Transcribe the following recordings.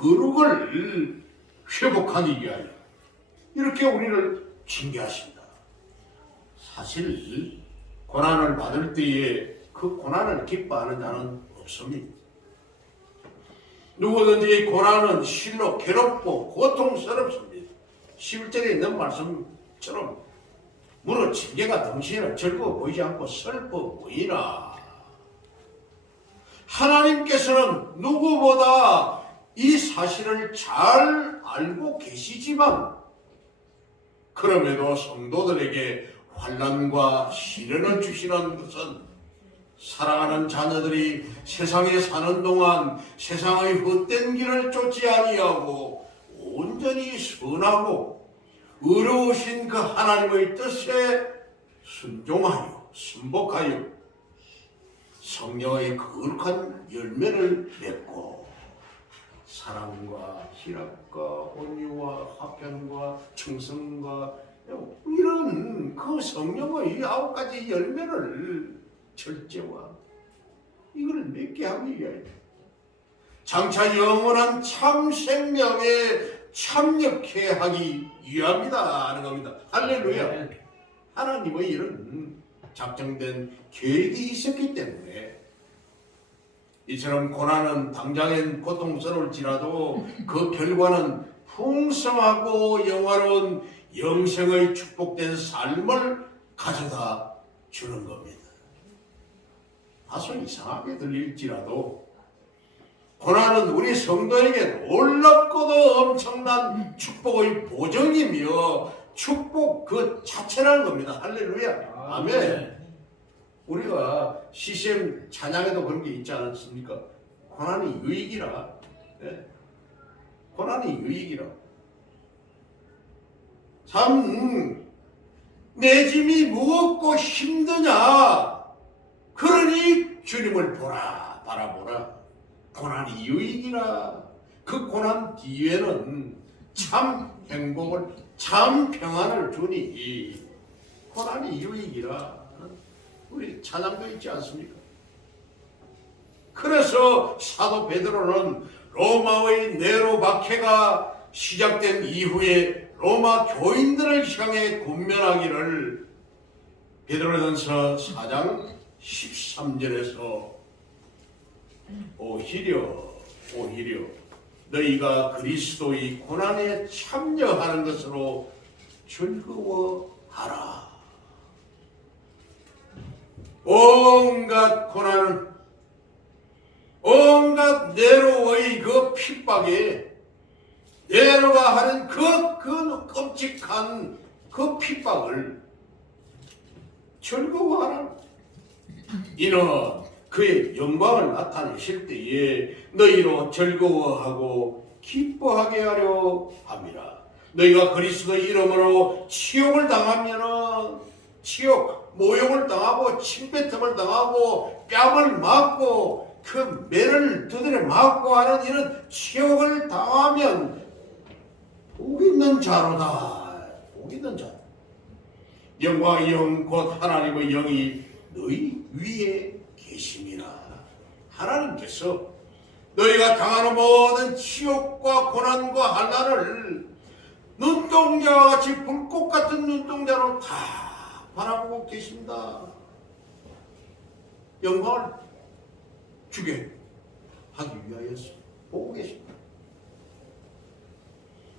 거룩을 회복하기 위하여 이렇게 우리를 징계하신다. 사실 고난을 받을 때에 그 고난을 기뻐하는 자는 없습니다. 누구든지 고난은 실로 괴롭고 고통스럽습니다. 11절에 있는 말씀처럼 무릇 징계가 당신은 즐거워 보이지 않고 슬퍼 보이나 하나님께서는 누구보다 이 사실을 잘 알고 계시지만 그럼에도 성도들에게 환란과 시련을 주시는 것은 사랑하는 자녀들이 세상에 사는 동안 세상의 헛된 길을 쫓지 아니하고 온전히 선하고 의로우신 그 하나님의 뜻에 순종하여 순복하여 성령의 거룩한 열매를 맺고 사랑과 희락과 온유와 화평과 청성과 이런 그 성령의 이 아홉 가지 열매를 절제와 이걸 맺게 하기 위하여 장차 영원한 참 생명에 참여케 하기 위함이다 하는 겁니다. 할렐루야. 하나님의 이런 작정된 계획이 있었기 때문에 이처럼 고난은 당장엔 고통스러울지라도 그 결과는 풍성하고 영화로운 영생의 축복된 삶을 가져다 주는 겁니다. 다소 이상하게 들릴지라도 고난은 우리 성도에게 놀랍고도 엄청난 축복의 보정이며 축복 그 자체라는 겁니다. 할렐루야. 아멘. 우리가 CCM 찬양에도 그런 게 있지 않습니까? 고난이 유익이라. 예. 고난이 유익이라. 참, 음, 내 짐이 무겁고 힘드냐? 그러니 주님을 보라, 바라보라. 고난이 유익이라. 그 고난 뒤에는 참 행복을, 참 평안을 주니 고난이 유익이라. 우리 찬양도 있지 않습니까? 그래서 사도 베드로는 로마의 네로 박해가 시작된 이후에 로마 교인들을 향해 군면하기를 베드로전서 4장 13절에서 오히려 오히려 너희가 그리스도의 고난에 참여하는 것으로 즐거워하라. 온갖 고난은 온갖 네로의 그 핍박에 네로가 하는 그, 그 끔찍한 그 핍박을 즐거워하라. 이는 그의 영광을 나타내실 때에 너희로 즐거워하고 기뻐하게 하려 함이라. 너희가 그리스도의 이름으로 치욕을 당하면은 치욕, 모욕을 당하고 침뱉음을 당하고 뺨을 맞고 그 매를 두드려 맞고 하는 이런 치욕을 당하면 복 있는 자로다. 복 있는 자. 영광의 영, 곧 하나님의 영이 너희 위에 계심이라. 하나님께서 너희가 당하는 모든 치욕과 고난과 한란을 눈동자와 같이 불꽃 같은 눈동자로 다 바라보고 계십니다. 영광을 주게 하기 위하여서 보고 계십니다.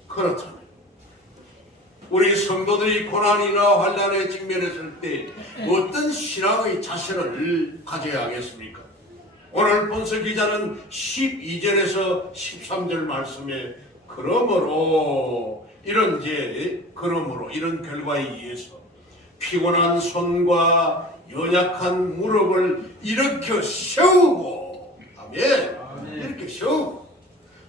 그렇다면 우리 성도들이 고난이나 환란에 직면했을 때 어떤 신앙의 자세를 가져야 하겠습니까? 오늘 본서 기자는 12절에서 13절 말씀에 그러므로 이런 이제 그러므로 이런 결과에 의해서 피곤한 손과 연약한 무릎을 일으켜 세우고 아멘, 이렇게 세우고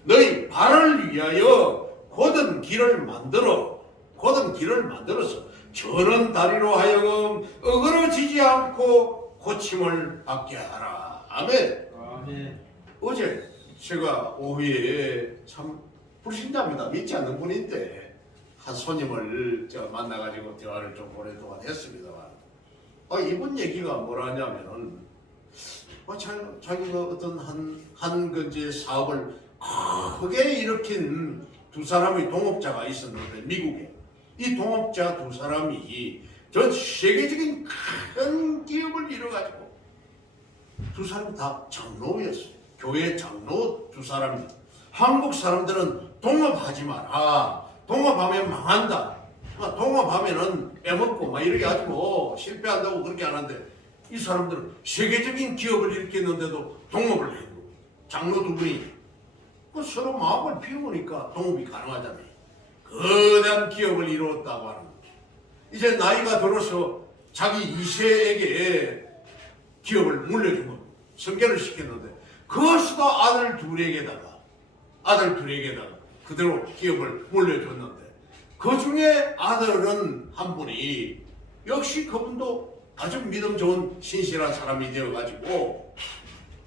너희 발을 위하여 곧은 길을 만들어 곧은 길을 만들어서 저런 다리로 하여금 어그러지지 않고 고침을 받게 하라. 아멘. 아멘. 어제 제가 오후에 참 불신자입니다. 믿지 않는 분인데 한 손님을 제가 만나가지고 대화를 좀 오랫동안 했습니다만 아, 이분 얘기가 뭐라냐면은 아, 자, 자기가 어떤 한, 한그 이제 사업을 크게 일으킨 두 사람의 동업자가 있었는데 미국에 이 동업자 두 사람이 전 세계적인 큰 기업을 이뤄가지고 두 사람이 다 장로였어요. 교회 장로 두 사람이. 한국 사람들은 동업하지 마라. 동업하면 망한다. 아, 동업하면은 빼먹고 막 이렇게 가지고 실패한다고 그렇게 안 하는데 이 사람들은 세계적인 기업을 일으켰는데도 동업을 해요. 장로 두 분이 그 서로 마음을 비우니까 동업이 가능하잖아요. 거대한 기업을 이루었다고 하는 거죠. 이제 나이가 들어서 자기 이세에게 기업을 겁니다. 성계를 시켰는데 그것도 아들 둘에게다가 아들 둘에게다가 그대로 기업을 물려줬는데 그 중에 아들은 한 분이 역시 그분도 아주 믿음 좋은 신실한 사람이 되어가지고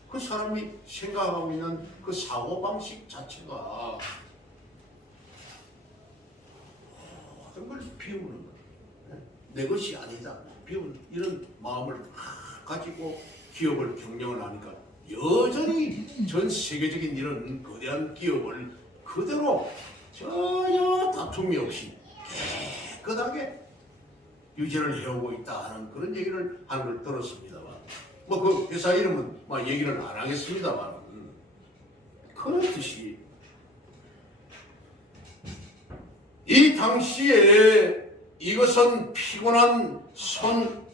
그 사람이 생각하고 있는 그 사고방식 자체가 모든 걸 비우는 거예요. 내 것이 아니다. 비우는 이런 마음을 막 가지고 기업을 경영을 하니까 여전히 전 세계적인 이런 거대한 기업을 그대로 전혀 다툼이 없이 깨끗하게 유지를 해오고 있다 하는 그런 얘기를 하는 걸 들었습니다만. 뭐 그 회사 이름은 막 얘기를 안 하겠습니다만. 그렇듯이 이 당시에 이것은 피곤한 손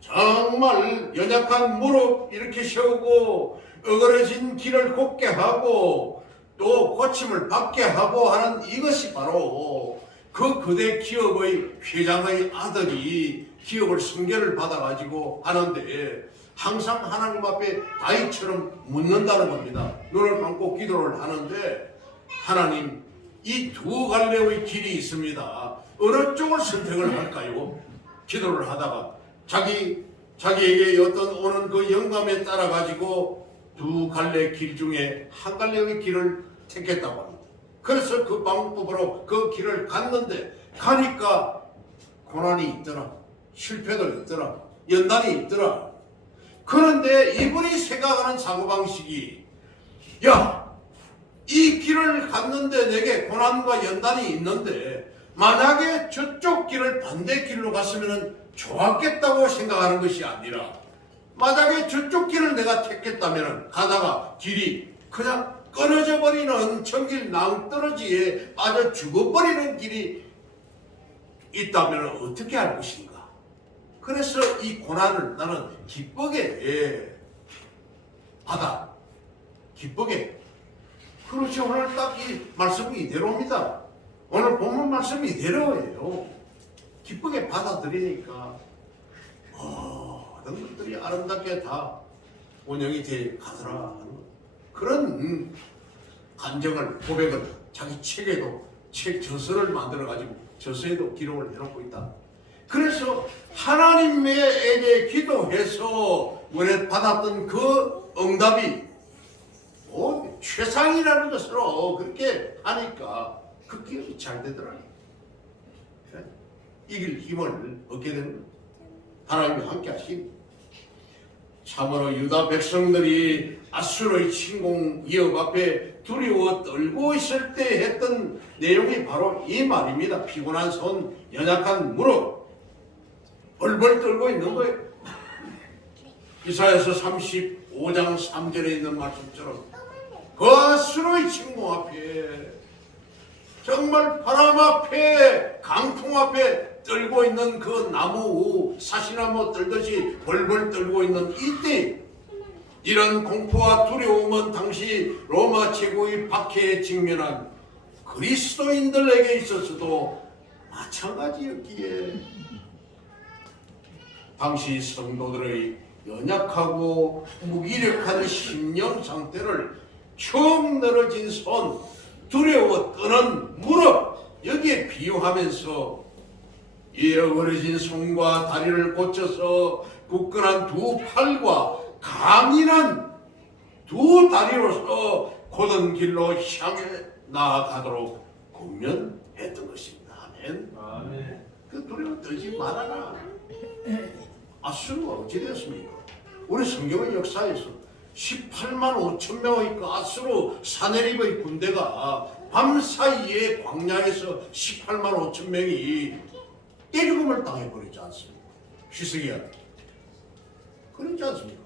정말 연약한 무릎 이렇게 세우고 어그러진 길을 곱게 하고 또 고침을 받게 하고 하는 이것이 바로 그 거대 기업의 회장의 아들이 기업을 승계를 받아가지고 하는데 항상 하나님 앞에 다이처럼 묻는다는 겁니다. 눈을 감고 기도를 하는데 하나님 이 두 갈래의 길이 있습니다. 어느 쪽을 선택을 할까요? 기도를 하다가 자기 자기에게 어떤 오는 그 영감에 따라 가지고 두 갈래 길 중에 한 갈래의 길을 택했다고 합니다. 그래서 그 방법으로 그 길을 갔는데 가니까 고난이 있더라. 실패도 있더라. 연단이 있더라. 그런데 이분이 생각하는 사고방식이 야, 이 길을 갔는데 내게 고난과 연단이 있는데 만약에 저쪽 길을 반대 길로 갔으면 좋았겠다고 생각하는 것이 아니라 만약에 저쪽 길을 내가 택했다면 가다가 길이 그냥 끊어져 버리는 천길 낭떠러지에 빠져 죽어버리는 길이 있다면 어떻게 할 것인가? 그래서 이 고난을 나는 기쁘게 예, 받아 기쁘게 그렇지 오늘 딱 이 말씀이 이대로입니다. 오늘 본문 말씀이 이대로예요. 기쁘게 받아들이니까 모든 것들이 아름답게 다 운영이 돼 가더라 하는 그런 감정을 고백을 자기 책에도 책 저서를 만들어 가지고 저서에도 기록을 해놓고 있다. 그래서 하나님에게 기도해서 원래 받았던 그 응답이 뭐 최상이라는 것으로 그렇게 하니까 그 기업이 잘 되더라. 그래? 이길 힘을 얻게 되는. 하나님이 함께 하시니 참으로 유다 백성들이 아수르의 침공 위협 앞에 두려워 떨고 있을 때 했던 내용이 바로 이 말입니다. 피곤한 손, 연약한 무릎, 벌벌 떨고 있는 거예요. 이사야서 35장 3절에 있는 말씀처럼 그 아수르의 침공 앞에 정말 바람 앞에 강풍 앞에 떨고 있는 그 나무 사시나무 떨듯이 벌벌 떨고 있는 이때 이런 공포와 두려움은 당시 로마 최고의 박해에 직면한 그리스도인들에게 있어서도 마찬가지였기에. 당시 성도들의 연약하고 무기력한 심령 상태를 처음 늘어진 손, 두려워 떠는 무릎 여기에 비유하면서 이 어그러진 손과 다리를 고쳐서 굳건한 두 팔과 강인한 두 다리로서 고든 길로 향해 나아가도록 공면했던 것입니다. 아멘. 아멘. 그 두려워 떨지 말아라. 아수르가 어찌 되었습니까? 우리 성경의 역사에서 18만 5천 명의 가스로 사내립의 군대가 밤사이에 광야에서 18만 5천 명이 떼죽음을 당해버리지 않습니까? 희석이야. 그렇지 않습니까?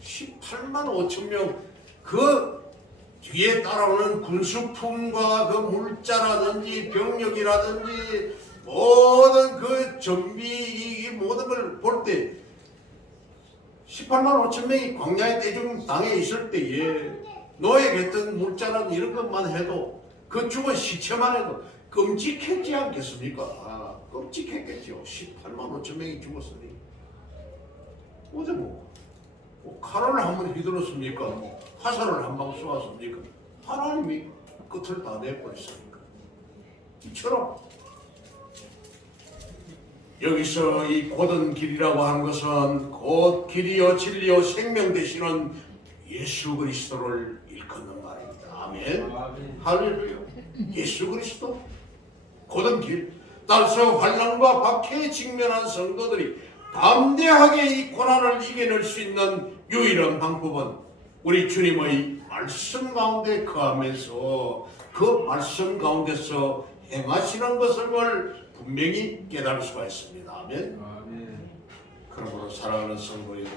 18만 5천 명, 그 뒤에 따라오는 군수품과 그 물자라든지 병력이라든지 모든 그 정비 이 모든 걸 볼 때 18만 5천 명이 광야에 떼죽음 당해 있을 때에 노예겠던 물자라든 이런 것만 해도 그 죽은 시체만 해도 끔찍했지 않겠습니까? 아, 끔찍했겠죠. 18만 5천 명이 죽었으니 어제 뭐, 뭐 칼을 한 번 휘둘렀습니까? 뭐 화살을 한 방 쏘았습니까? 하나님이 끝을 다 내버렸으니까 이처럼 여기서 이 곧은 길이라고 하는 것은 곧 길이요 진리요 생명 되시는 예수 그리스도를 일컫는 말입니다. 아멘. 할렐루야. 예수 그리스도 곧은 길. 따라서 환란과 박해에 직면한 성도들이 담대하게 이 고난을 이겨낼 수 있는 유일한 방법은 우리 주님의 말씀 가운데 거하면서 그 말씀 가운데서 행하시는 것을 분명히 깨달을 수가 있습니다. 아멘. 그러므로 사랑하는 성도 여러분,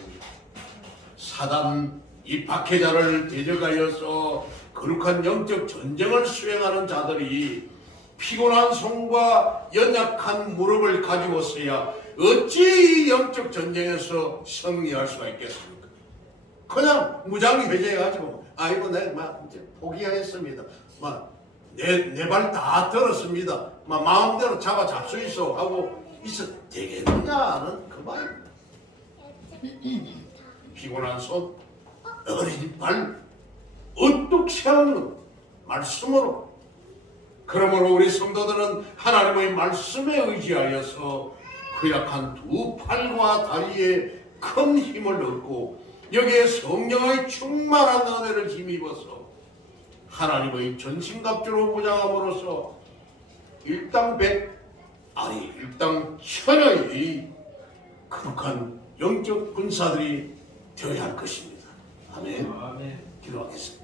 사단 이 박해자를 대적하여서 거룩한 영적 전쟁을 수행하는 자들이 피곤한 손과 연약한 무릎을 가지고서야 어찌 이 영적 전쟁에서 승리할 수가 있겠습니까? 그냥 무장해제해가지고 아이고 내막 이제 포기하겠습니다. 막내내 발다 들었습니다. 막 마음대로 잡아 잡수 있어 하고 있어 되겠느냐는 그 말. 피곤한 손, 어린 발, 어떻게 채우는 말씀으로. 그러므로 우리 성도들은 하나님의 말씀에 의지하여서 허약한 두 팔과 다리에 큰 힘을 얻고 여기에 성령의 충만한 은혜를 힘입어서 하나님의 전신갑주로 무장함으로써 일당백 아니 일당 천여의 거룩한 영적 군사들이 되어야 할 것입니다. 아멘. 기도하겠습니다.